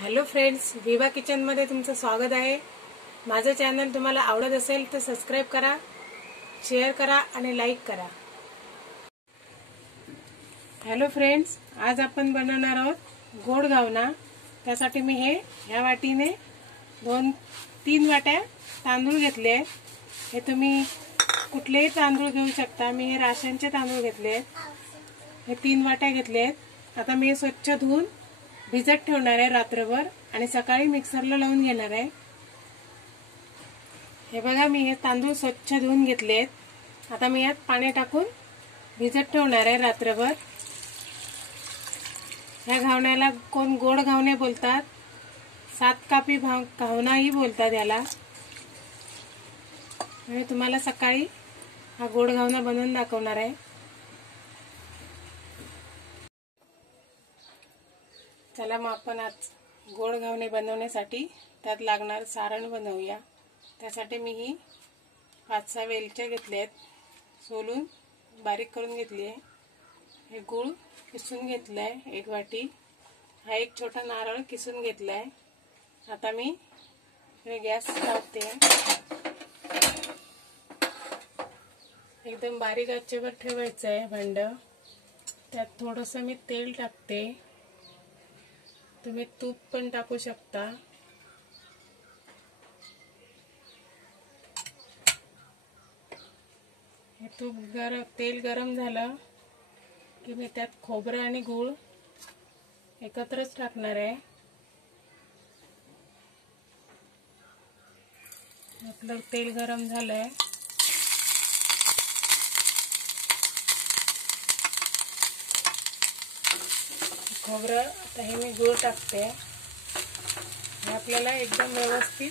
Hello friends, विवा किचनमध्ये तुमचं स्वागत आहे। माझं चॅनल तुम्हाला आवडत असेल तर सबस्क्राइब करा, शेअर करा आणि लाईक करा। हॅलो फ्रेंड्स, आज आपण बनवणार आहोत गोड घावना। त्यासाठी मी ह्या वाटीने 2-3 वाट्या तांदूळ घेतले। हे तुम्ही कुठलेही तांदूळ घेऊ शकता। मी हे राशनचे तांदूळ घेतले। हे 3 वाट्या घेतलेत। आता मी हे स्वच्छ धुवून भिजत ठेवणार आहे रात्रभर आणि सकाळी मिक्सरला लावून घेणार आहे। हे बघा, मी हे तांदूळ स्वच्छ धुवून घेतलेत। आता मी यात पाणी टाकून भिजत ठेवणार आहे रात्रभर। या घावण्याला कोण गोड घावणे बोलतात, 7 कापी घावनाही बोलतात याला। आणि तुम्हाला सकाळी हा गोड घावना बनवून दाखवणार आहे। चला मग आपण आज गोड घावणे बनवण्यासाठी त्यात लागणार सारण बनवूया। त्यासाठी मी ही 5-6 वेलच्या घेतल्यात, सोलून बारीक करून घेतली आहे। हे गूळ किसून घेतलाय 1 वाटी। हा एक छोटा नारळ किसून घेतलाय। आता मी गॅस लावते। एकदम बारीक आचेवर ठेवायचं आहे भांड। त्यात थोडंसं मी तेल टाकते। तुम्ही तूप पण टाकू शकता। हे तेल गरम झालं की मी त्यात खोबरं आणि गूळ एकत्रच टाकणार आहे। आपलं तेल गरम झालंय। खोबरं, आता हे मी गूळ टाकते। आपल्याला एकदम व्यवस्थित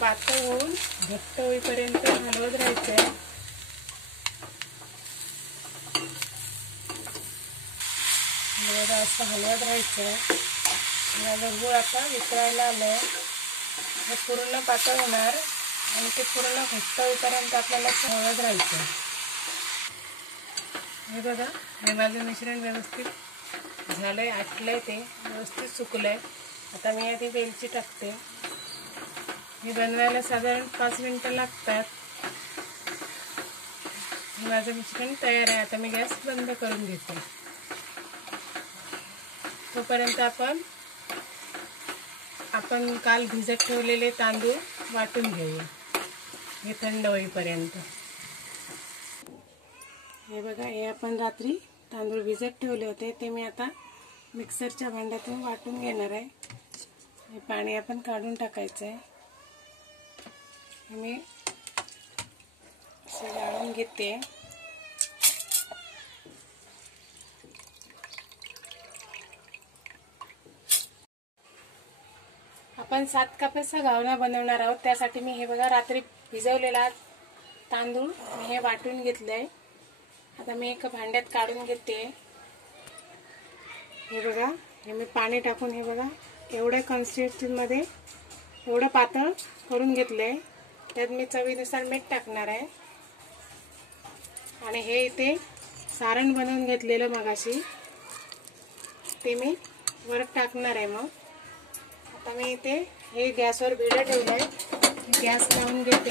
पातळ होऊन घट्ट होईपर्यंत हलवत राहायचंय। असं हलवत राहायचंय। माझं गूळ आता वितळायला आलंय। हे पूर्ण पातळ होणार आणि ते पूर्ण घट्ट होईपर्यंत आपल्याला हलवत राहायचंय। हे बघा, हे माझं मिश्रण व्यवस्थित झालंय, आटलंय, ते व्यवस्थित सुकलंय। आता मी यात वेलची टाकते। हे बनवायला साधारण 5 मिनिटं लागतात। माझं मिश्रण तयार आहे। आता मी गॅस बंद करून घेते। तोपर्यंत आपण काल भिजत ठेवलेले तांदूळ वाटून घेऊया, हे थंड होईपर्यंत। हे बघा, हे आपण रात्री तांदूळ भिजत ठेवले होते, ते मी आता मिक्सरच्या भांड्यातून वाटून घेणार आहे। हे पाणी आपण काढून टाकायचं आहे। मी असे गाळून घेते। आपण 7 कापाचा घावना बनवणार आहोत। त्यासाठी मी हे बघा, रात्री भिजवलेला तांदूळ मी हे वाटून घेतलंय। आता मी एका भांड्यात काढून घेते। हे बघा, हे मी पाणी टाकून हे बघा एवढ्या कन्सिस्टन्सीमध्ये एवढं पातळ करून घेतलंय। त्यात मी चवीनुसार मीठ टाकणार आहे आणि हे इथे सारण बनवून घेतलेलं मगाशी ते मी वर टाकणार आहे। मग आता मी इथे हे गॅसवर भिडं ठेवलंय। गॅस लावून घेते।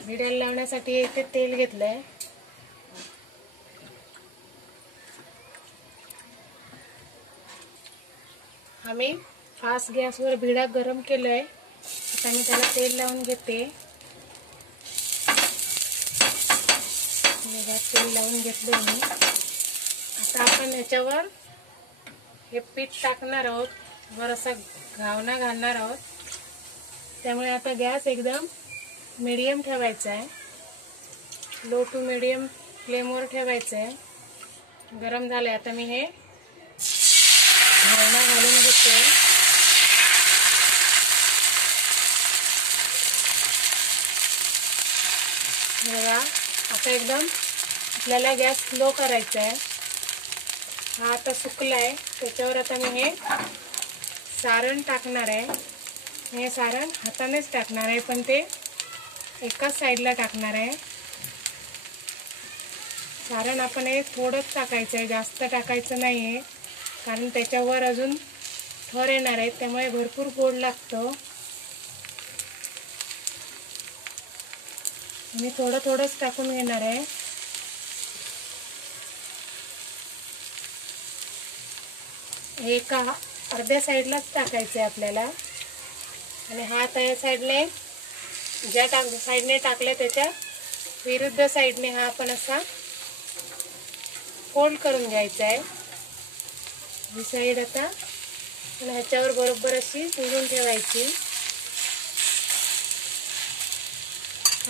भिड्याला लावण्यासाठी इथे तेल घेतलंय। आम्ही फास्ट गॅसवर भिडा गरम केलाय। आता मी त्याला तेल लावून घेते। तेल लावून घेतले मी। आता आपण याच्यावर हे पीठ टाकणार आहोत, वर असा घावना घालणार आहोत। त्यामुळे आता गॅस एकदम मीडियम ठेवायचा आहे। लो टू मीडियम फ्लेमवर ठेवायचं आहे। गरम झालंय। आता मी हे घावना घालून घेते। बघा, आता एकदम आपल्याला गॅस स्लो करायचा आहे। हा आता सुकलाय। त्याच्यावर आता मी हे सारण टाकणार आहे। हे सारण हातानेच टाकणार आहे, पण ते एकाच साईडला टाकणार आहे। सारण आपण हे थोडंच टाकायचं आहे, जास्त टाकायचं नाही आहे, कारण त्याच्यावर अजून थर येणार आहेत, त्यामुळे भरपूर गोड लागतं. मी थोडं थोडंच टाकून घेणार आहे. एका अर्ध्या साईडलाच टाकायचं आहे आपल्याला. आणि हा त्या साईडने ज्या साईडने टाकले त्याच्या विरुद्ध साईडने हा आपण असा फोल्ड करून घ्यायचा आहे. ही साईड आता आणि ह्याच्यावर बरोबर अशी जोडून ठेवायची.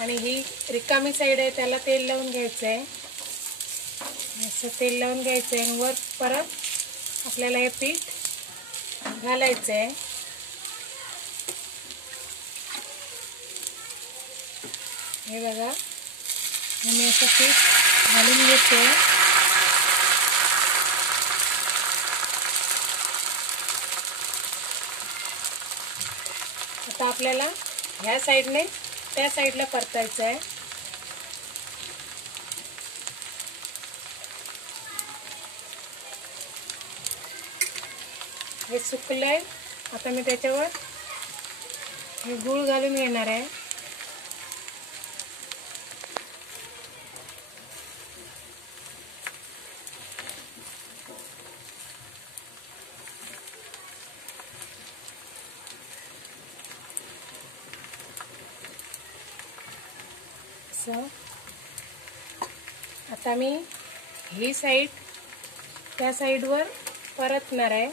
आणि ही रिकामी साईड आहे त्याला तेल लावून घ्यायचं आहे. असं तेल लावून घ्यायचं आहे. वर परत आपल्याला हे पीठ घालायचं आहे. हे बघा मी असं पीठ घालून घेते. आता आपल्याला ह्या साईडने त्या साईडला परतायचं आहे. हे सुकलंय. आता मी त्याच्यावर हे गूळ घालून घेणार आहे. आता मी ही साईड त्या साईडवर परतणार आहे.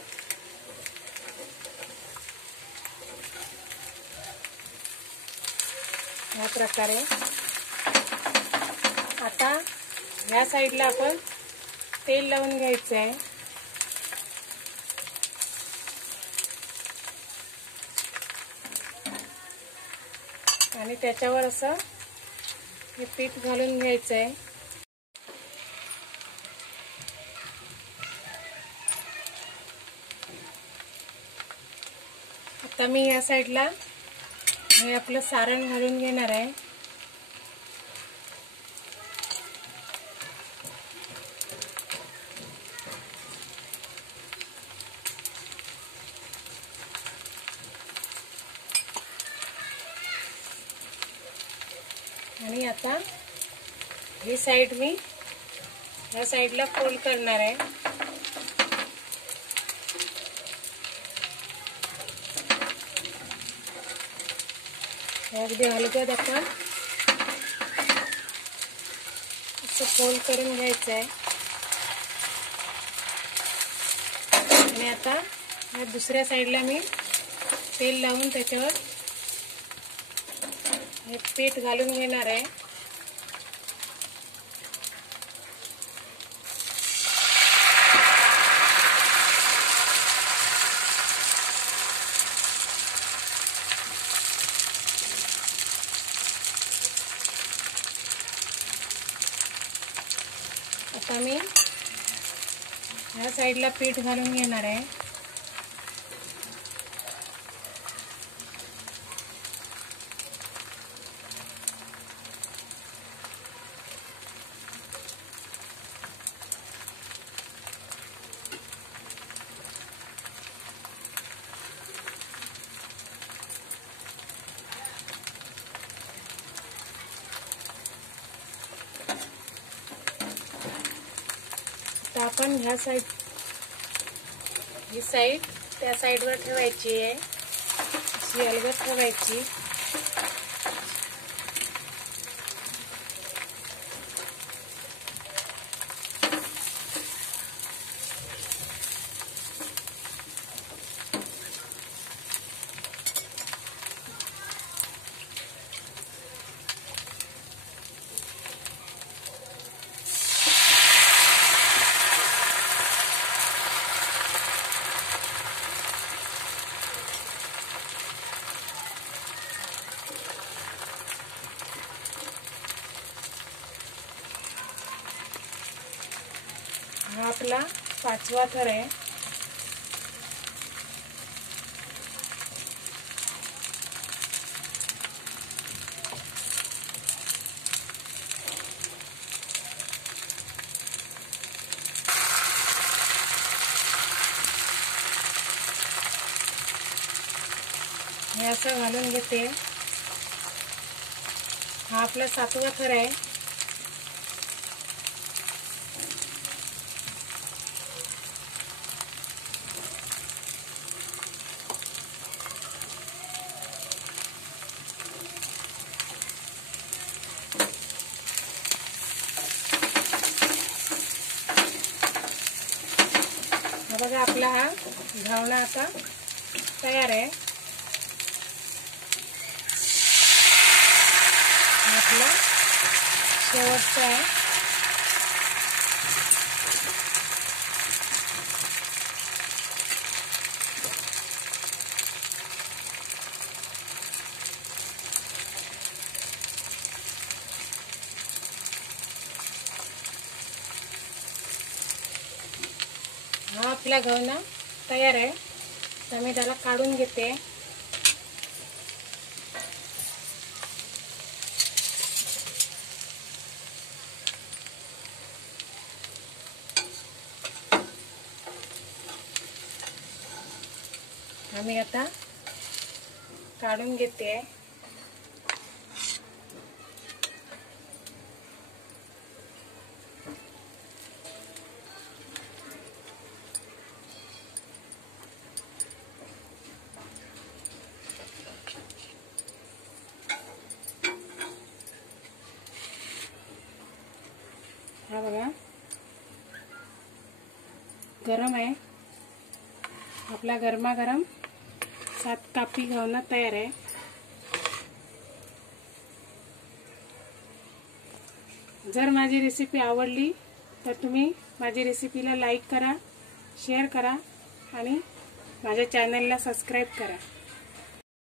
या प्रकारे. आता ह्या साईडला आपण तेल लावून घ्यायचं आहे. आणि त्याच्यावर असं हे पीठ घालून घ्यायचं आहे. आता मी या साईडला हे आपलं सारण घालून घेणार आहे. आणि आता ही साईड मी या साईडला फोल्ड करणार आहे. अगदी हलक्यात आपण असं फोल्ड करून घ्यायचं आहे. आणि आता या दुसऱ्या साईडला मी तेल लावून त्याच्यावर हे पीठ घालून घेणार आहे. आता मी ह्या साईडला पीठ घालून घेणार आहे. तर आपण ह्या साईड ही साईड त्या साईडवर ठेवायची आहे. अशी अलगद ठेवायची. हा आपला 5वा थर आहे. हे असं घालून घेते. हा आपला 7वा थर आहे. बघा आपला हा घावना आता तयार आहे. आपला शेवटचा आहे. हा आपला घावना तयार आहे. तर मी त्याला काढून घेते. आम्ही आता काढून घेते. हा बघा गरम आहे. आपला गरमागरम 7 कापी घावना तयार आहे. जर माझी रेसिपी आवडली तर तुम्ही माझी रेसिपीला लाईक करा, शेअर करा आणि माझ्या चॅनलला सबस्क्राईब करा.